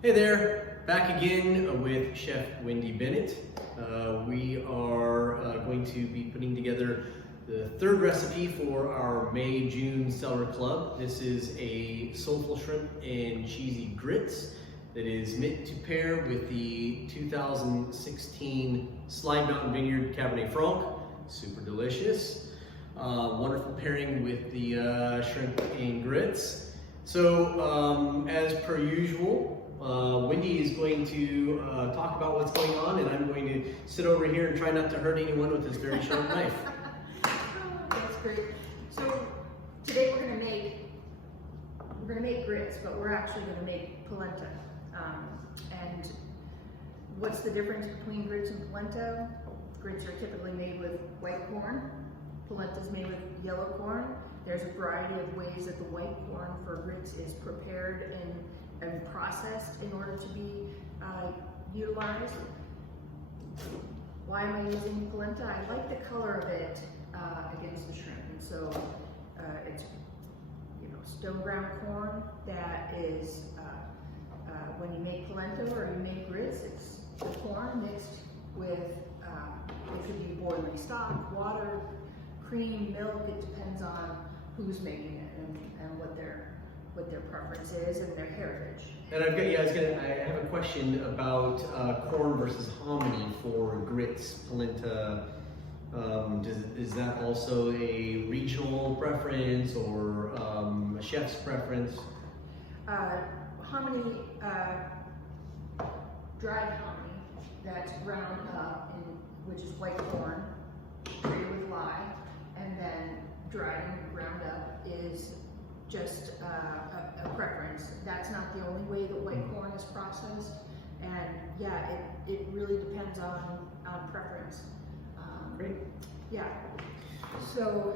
Hey there, back again with Chef Wendy Bennett. We are going to be putting together the third recipe for our May-June Cellar Club. This is a soulful shrimp and cheesy grits that is meant to pair with the 2016 Slide Mountain Vineyard Cabernet Franc. Super delicious. Wonderful pairing with the shrimp and grits. So as per usual, Wendy is going to talk about what's going on, and I'm going to sit over here and try not to hurt anyone with this very sharp knife. That's great. So today we're going to make grits, but we're actually going to make polenta. And what's the difference between grits and polenta? Grits are typically made with white corn. Polenta is made with yellow corn. There's a variety of ways that the white corn for grits is prepared and processed in order to be utilized. Why am I using polenta? I like the color of it against the shrimp, and so it's stone ground corn that is when you make polenta or you make grits, it's the corn mixed with it could be boiling stock, water, cream, milk. It depends on who's making it and what their preference is and their heritage. And I have a question about corn versus hominy for grits, polenta. Is that also a regional preference or a chef's preference? Hominy, dried hominy that's ground up, which is white corn, treated with lye, and then dried and ground up is just a preference. That's not the only way that white corn is processed, and yeah, it really depends on preference. Great. Yeah. So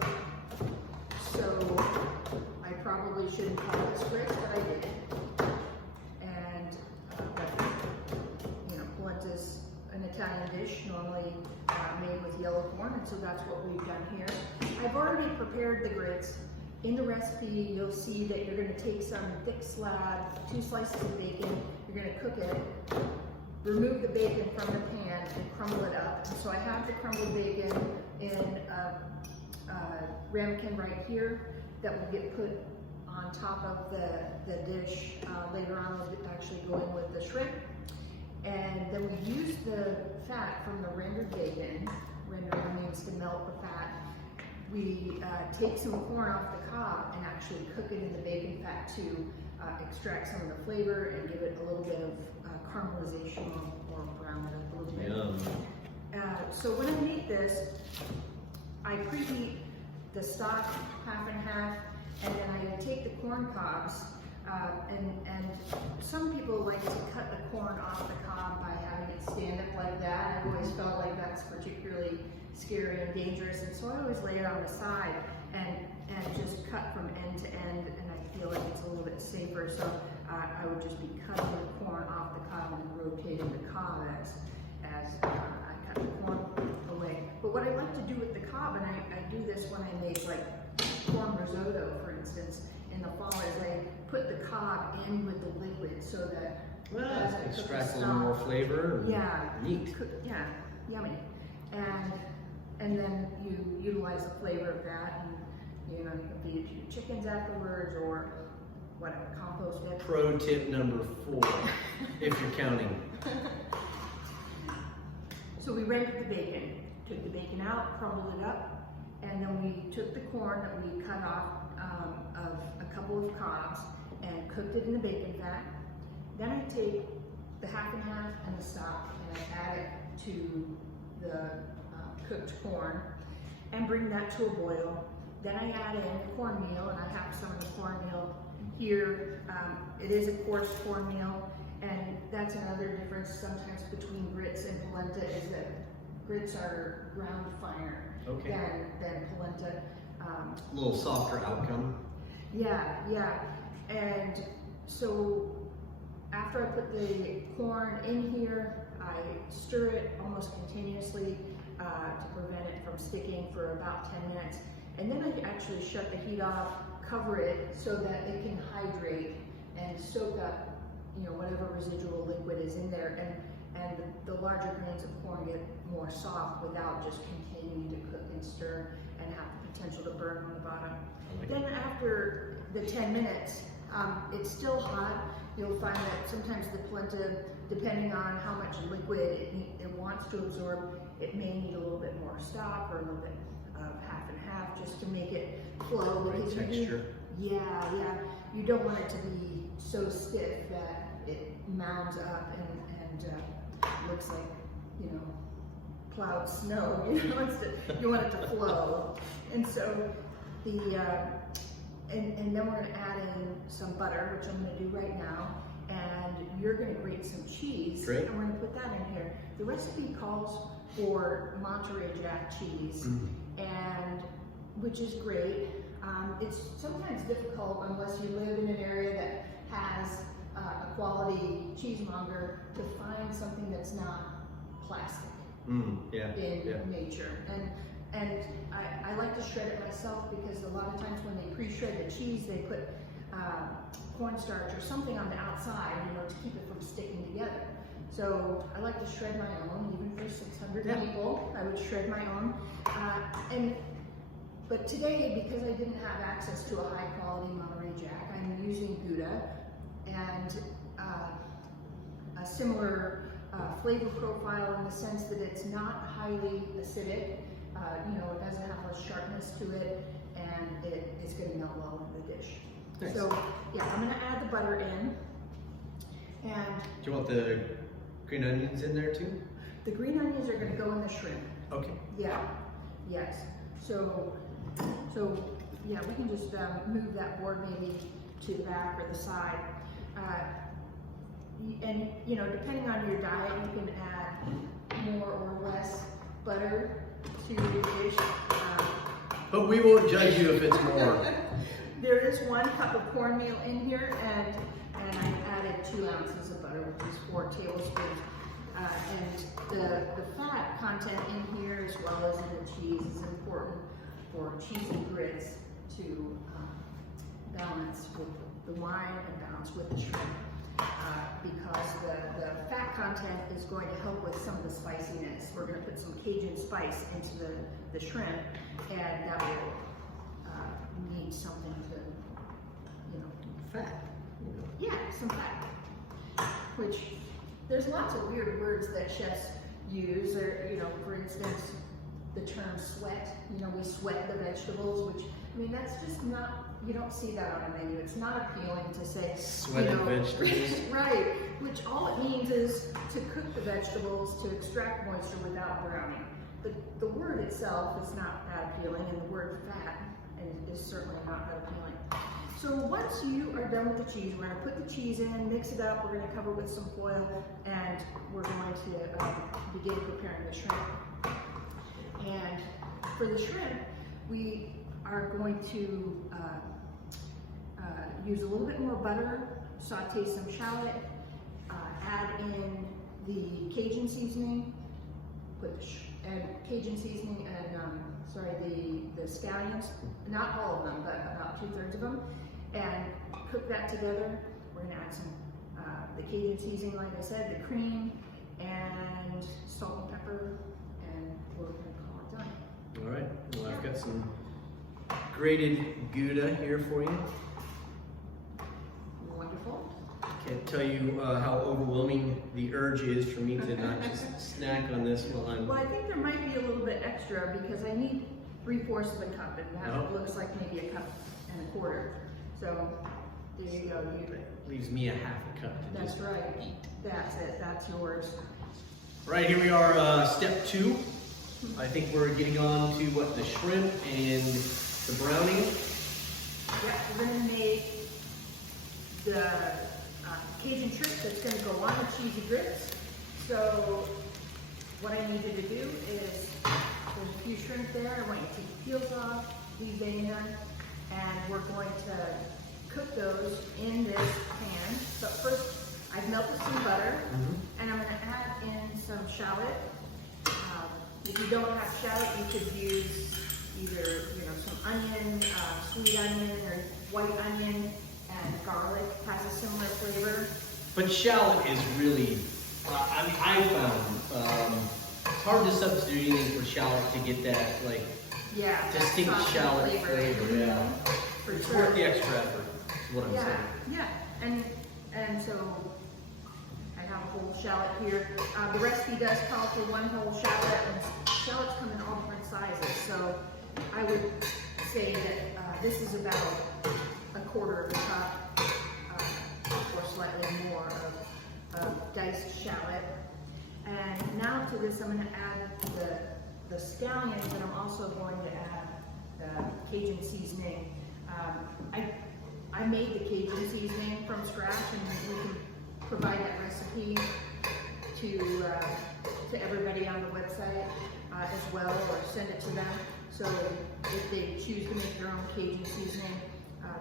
I probably shouldn't call this grits, but I did. And polenta's an Italian dish, normally made with yellow corn, and so that's what we've done here. I've already prepared the grits. In the recipe, you'll see that you're going to take some thick slab, 2 slices of bacon, you're going to cook it, remove the bacon from the pan and crumble it up. And so I have the crumbled bacon in a ramekin right here that will get put on top of the dish. Later on, we'll actually go in with the shrimp. And then we use the fat from the rendered bacon. Rendering means to melt the fat. We take some corn off the cob and actually cook it in the bacon fat to extract some of the flavor and give it a little bit of caramelization or brown it up a little bit. So when I make this, I preheat the stock half and half, and then I take the corn cobs, and some people like to cut the corn off the cob by having it stand up like that. I've always felt like that's particularly scary and dangerous, and so I always lay it on the side and just cut from end to end, and I feel like it's a little bit safer. So I would just be cutting the corn off the cob and rotating the cob as I cut the corn away. But what I like to do with the cob, and I do this when I make like corn risotto, for instance, in the fall, is I put the cob in with the liquid so that it extracts a little more flavor. Yeah. Neat. Yeah, yummy. And then you utilize the flavor of that, and you can feed it to your chickens afterwards or whatever, compost it. Pro tip number 4, if you're counting. So we rendered the bacon, took the bacon out, crumbled it up, and then we took the corn that we cut off of a couple of cobs and cooked it in the bacon fat. Then I take the half and half and the stock and I add it to the cooked corn and bring that to a boil. Then I add in cornmeal, and I have some of the cornmeal here. It is a coarse cornmeal, and that's another difference sometimes between grits and polenta, is that grits are ground finer than polenta. A little softer outcome. Yeah. And so after I put the corn in here, I stir it almost continuously to prevent it from sticking for about 10 minutes. And then I actually shut the heat off, cover it so that it can hydrate and soak up, whatever whatever residual liquid is in there, and the larger grains of corn get more soft without just continuing to cook and stir and have the potential to burn on the bottom. Then after the 10 minutes, it's still hot. You'll find that sometimes the polenta, depending on how much liquid it wants to absorb, it may need a little bit more stock or a little bit of half and half just to make it flow. Right texture. Yeah. You don't want it to be so stiff that it mounds up and looks like, plowed snow. You want it to flow. And so and then we're going to add in some butter, which I'm going to do right now, and you're going to grate some cheese. Great. And we're going to put that in here. The recipe calls for Monterey Jack cheese, and which is great. It's sometimes difficult unless you live in an area that has a quality cheesemonger to find something that's not plastic in nature. And I like to shred it myself because a lot of times when they pre-shred the cheese, they put cornstarch or something on the outside, to keep it from sticking together. So I like to shred my own, even for 600 people, I would shred my own. But today, because I didn't have access to a high quality Monterey Jack, I'm using Gouda and a similar flavor profile in the sense that it's not highly acidic. It doesn't have a sharpness to it, and it's going to melt well in the dish. Nice. So yeah, I'm going to add the butter in. And do you want the green onions in there too? The green onions are going to go in the shrimp. Okay. Yeah. Yes. So yeah, we can just move that board maybe to the back or the side. And depending on your diet, you can add more or less butter to your dish. But we won't judge you if it's more. There is 1 cup of cornmeal in here, and I added 2 ounces of butter, which is 4 tablespoons. And the fat content in here, as well as in the cheese, is important for cheesy grits to balance with the wine and balance with the shrimp. Because the fat content is going to help with some of the spiciness. We're going to put some Cajun spice into the shrimp, and that will need something to, fat. Yeah, some fat. Which, there's lots of weird words that chefs use. Or, for instance, the term sweat. We sweat the vegetables, which, that's just not, you don't see that on a menu. It's not appealing to say, sweated vegetables. Right, which all it means is to cook the vegetables, to extract moisture without browning. The word itself is not that appealing, and the word fat is certainly not that appealing. So once you are done with the cheese, we're going to put the cheese in, mix it up, we're going to cover with some foil, and we're going to begin preparing the shrimp. And for the shrimp, we are going to use a little bit more butter, saute some shallot, add in the Cajun seasoning, and Cajun seasoning and the scallions, not all of them, but about 2/3 of them, and cook that together. We're going to add some the Cajun seasoning, like I said, the cream, and salt and pepper, and we're going to call it done. All right. Well, I've got some grated Gouda here for you. Wonderful. Can't tell you how overwhelming the urge is for me to not just snack on this while I'm... Well, I think there might be a little bit extra because I need 3/4 of a cup, and that looks like maybe 1.25 cups. So there you go. Leaves me a 1/2 cup to That's just right. eat. That's it. That's yours. Right, here we are, step 2. I think we're getting on to the shrimp and the browning. Yep, we're going to make the Cajun shrimp that's going to go on the cheesy grits. So what I need you to do is, there's a few shrimp there. I want you to take the peels off, devein them, and we're going to cook those in this pan. But first, I've melted some butter, and I'm going to add in some shallot. If you don't have shallot, you could use either some onion, sweet onion, or white onion, and garlic has a similar flavor. But shallot is really, I mean, I found it's hard to substitute anything for shallot to get that like distinct shallot flavor. Yeah, For it's sure. worth the extra effort. Is what I'm saying. Yeah, and so I have a whole shallot here. The recipe does call for 1 whole shallot, and shallots come in all different sizes. So I would say that this is about 1/4 of a cup, or slightly more of diced shallot. And now to this, I'm going to add the scallions, but I'm also going to add the Cajun seasoning. I made the Cajun seasoning from scratch, and we can provide that recipe to everybody on the website as well, or send it to them. So if they choose to make their own Cajun seasoning,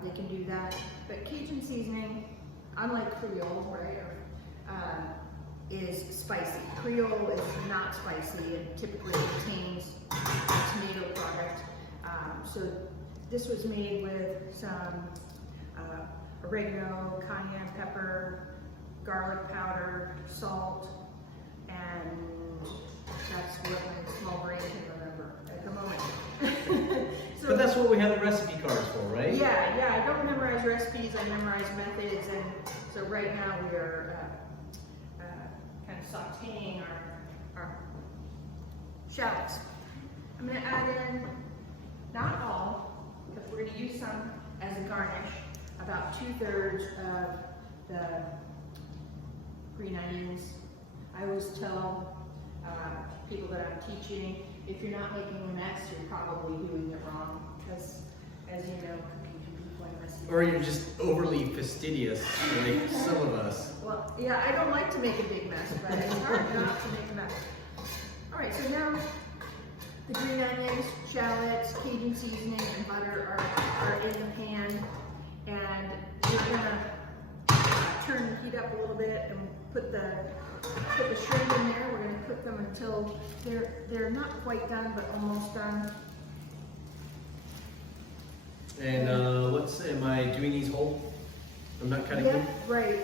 they can do that. But Cajun seasoning, unlike Creole, right, is spicy. Creole is not spicy and typically contains a tomato product. So this was made with some oregano, cayenne pepper, garlic powder, salt, and that's what my small brain can remember at the moment. So, but that's what we have the recipe cards for, right? Yeah, I don't memorize recipes, I memorize methods, and so right now we are kind of sauteing our shallots. I'm going to add in, not all, because we're going to use some as a garnish, about 2/3 of the green onions. I always tell people that I'm teaching, if you're not making a mess, you're probably doing it wrong, because as you know, cooking can be quite messy. Or you're just overly fastidious, like some of us. Well, yeah, I don't like to make a big mess, but it's hard not to make a mess. All right, so now the green onions, shallots, Cajun seasoning, and butter are in the pan, and we're gonna turn the heat up a little bit and put the shrimp in there. We're gonna cook them until they're not quite done, but almost done. And am I doing these whole? I'm not cutting them? Yeah, right.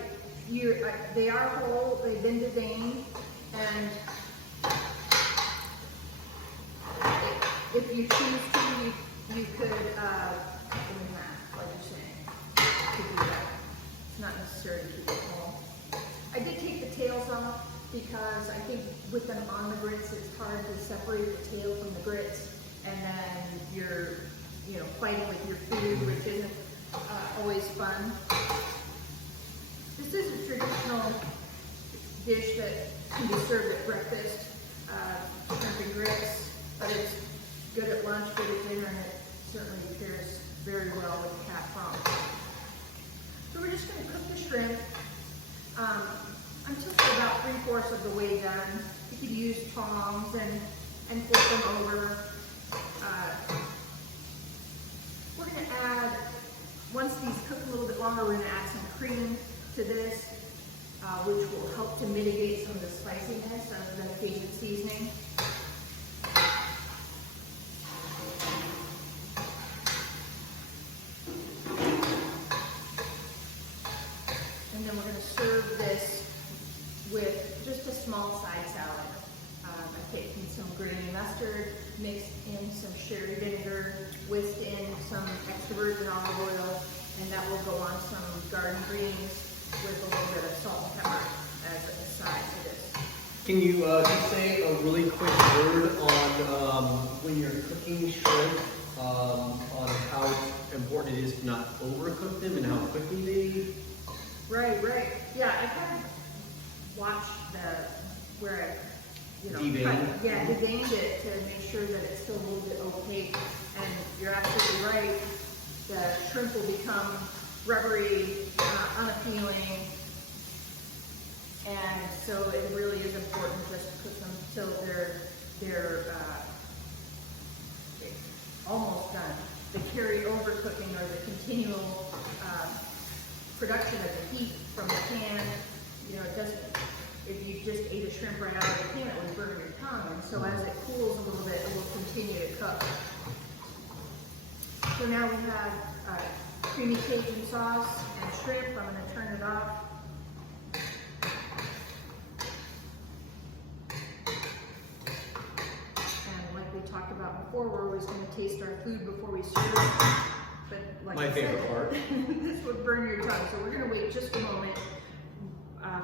They are whole, they've been deveined, and if you choose to, you could, like you're saying, to do that. It's not necessary to keep it whole. I did take the tails off because I think with them on the grits, it's hard to separate the tail from the grits, and then you're, fighting with your food, which isn't always fun. This is a traditional dish that can be served at breakfast, shrimp and grits, but it's good at lunch, good at dinner, and it certainly pairs very well with cat prom. So we're just going to cook the shrimp until they're about 3/4 of the way done. You could use tongs and flip them over. We're going to add, once these cook a little bit longer, we're going to add some cream to this, which will help to mitigate some of the spiciness of the Cajun seasoning. And then we're going to serve this with just a small side salad. I've taken some granny mustard, mixed in some sherry vinegar, whisked in some extra virgin olive oil, and that will go on some garden greens with a little bit of salt and pepper as a side to this. Can you just say a really quick word on when you're cooking shrimp, on how important it is to not overcook them and how quickly they... Right. Yeah, I kind of watched where I, Deveined? deveined it to make sure that it's still a little bit opaque. And you're absolutely right. The shrimp will become rubbery, unappealing, and so it really is important just to cook them till they're almost done. The carry-over cooking, or the continual production of the heat from the pan, it doesn't. If you just ate a shrimp right out of the pan, it would burn your tongue. And so as it cools a little bit, it will continue to cook. So now we have creamy Cajun sauce and shrimp. I'm going to turn it off. before, we're always going to taste our food before we serve it. But like My favorite part. this would burn your tongue. So we're going to wait just a moment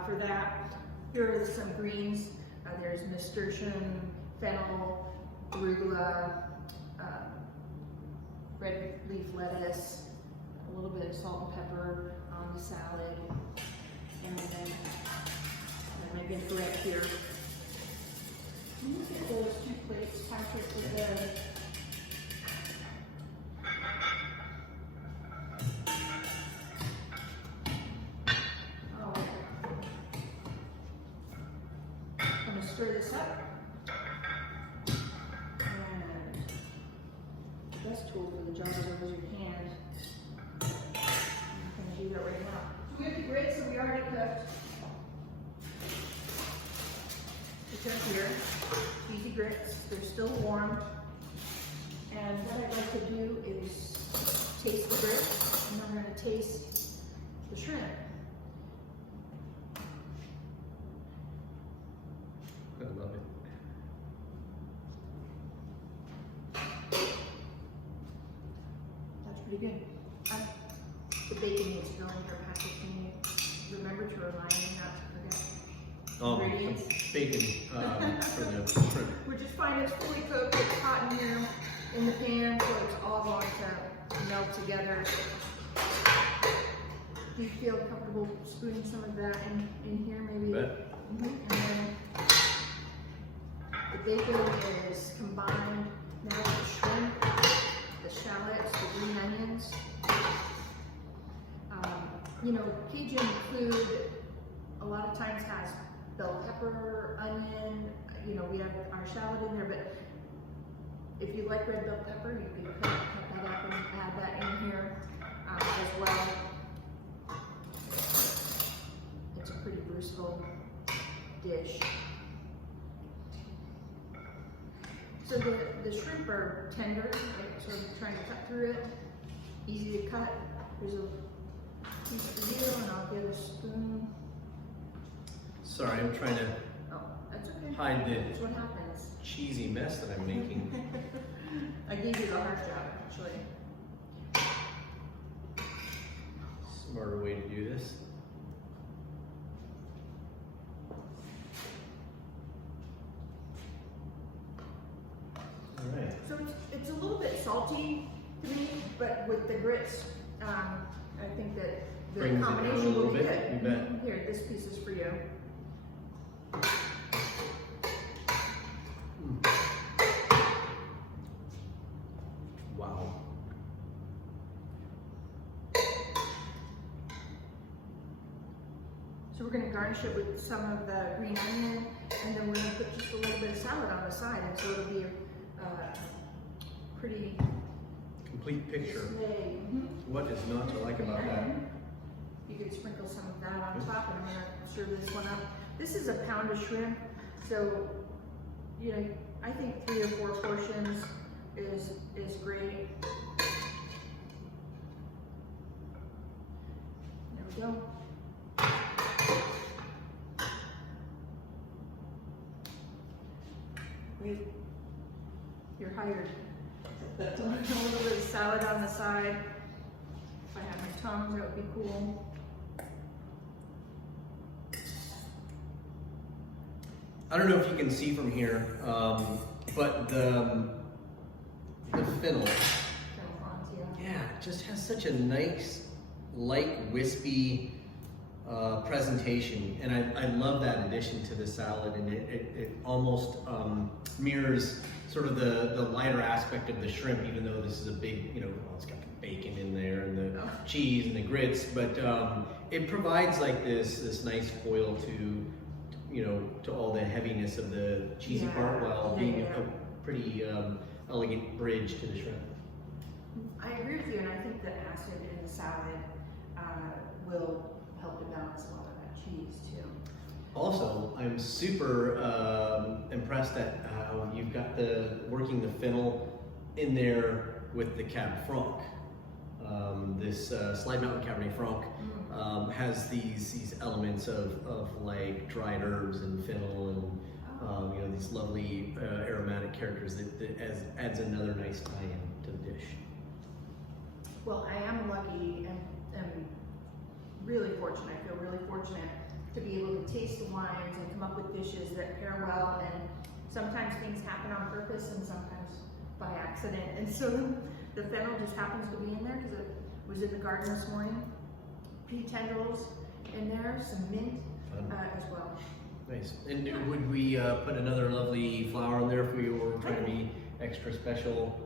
for that. Here are some greens. There's nasturtium, fennel, arugula, red leaf lettuce, a little bit of salt and pepper on the salad, and then my vinaigrette here. Look at those 2 plates, Patrick, with the I'm gonna stir this up. And the best tool for the job is always your hand. I'm gonna do that right now. So we have the grits that we already cooked. Which are here. Easy grits. They're still warm. And what I'd like to do is taste the grits, and then we're gonna taste the shrimp. I love it. That's pretty good. The bacon needs to go in here, Patrick. Can you remember to remind me not to forget ingredients? Bacon for the shrimp. Which is fine. It's fully cooked. It's hot in here in the pan, so it's all going to melt together. Do you feel comfortable spooning some of that in here, maybe? Bet. And then the bacon is combined now with the shrimp, the shallots, the green onions. You know, Cajun food a lot of times has bell pepper, onion. You know, we have our shallot in there, but if you like red bell pepper, you can cut that up and add that in here as well. It's a pretty versatile dish. So the shrimp are tender, right? So I'm trying to cut through it. Easy to cut. There's a piece for you, and I'll get a spoon. Sorry, I'm trying to Oh, that's okay. hide That's the what happens. cheesy mess that I'm making. I gave you the hard job, actually. Smarter way to do this. All right. So it's a little bit salty to me, but with the grits, I think that the Brings it down a combination will little be bit, good. you bet. Here, this piece is for you. Wow. So we're going to garnish it with some of the green onion, and then we're going to put just a little bit of salad on the side, and so it'll be a pretty Complete picture. display. What is not to like about that? You can sprinkle some of that on top, and I'm going to serve this one up. This is a pound of shrimp, so you know, I think 3 or 4 portions is great. There we go. Great. You're hired. A little bit of salad on the side. If I had my tongs, that would be cool. I don't know if you can see from here, but the fennel, yeah, it just has such a nice, light, wispy presentation, and I love that addition to the salad, and it almost mirrors sort of the lighter aspect of the shrimp, even though this is a big, you know, well, it's got the bacon in there and the cheese and the grits, but it provides like this nice foil to, you know, to all the heaviness of the cheesy part, while being a pretty elegant bridge to the shrimp. I agree with you, and I think the acid in the salad will help to balance a lot of that cheese too. Also, I'm super impressed at how you've got working the fennel in there with the Cab Franc. This Slide Mountain Cabernet Franc has these elements of like dried herbs and fennel and Oh. You know, these lovely aromatic characters that adds another nice tie-in to the dish. Well, I am lucky and really fortunate. I feel really fortunate to be able to taste the wines and come up with dishes that pair well. And sometimes things happen on purpose and sometimes by accident. And so the fennel just happens to be in there because it was in the garden this morning. Pea tendrils in there, some mint as well. Nice. And would we put another lovely flower in there if we were trying to be extra special?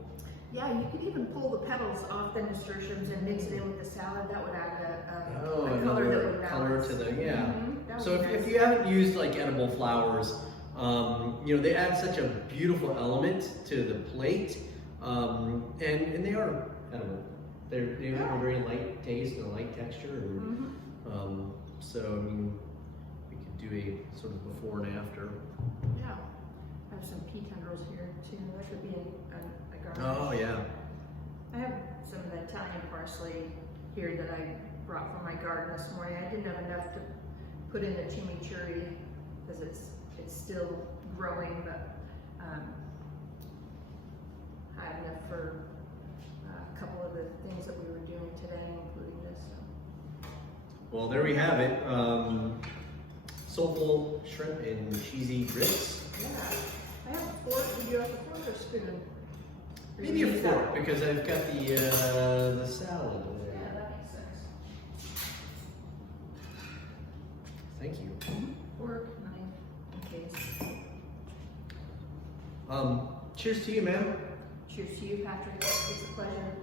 Yeah, you could even pull the petals off the nasturtiums and mix it in with the salad. That would add a color that would balance. To the, yeah. Mm-hmm. So if you haven't used like edible flowers, you know, they add such a beautiful element to the plate, and they are edible. They have a very light taste and a light texture, and so I mean, we could do a sort of before and after. Yeah, I have some pea tendrils here too. That could be a garnish. Oh yeah. I have some of the Italian parsley here that I brought from my garden this morning. I didn't have enough to put in the chimichurri because it's still growing, but I have enough for a couple of the things that we were doing today, including this. So. Well, there we have it. Soulful shrimp and cheesy grits. Yeah, I have a fork. Would you like a fork or spoon? Maybe a fork because I've got the salad there. Yeah, that makes sense. Thank you. Fork, knife, in case. Cheers to you, ma'am. Cheers to you, Patrick. It's a pleasure.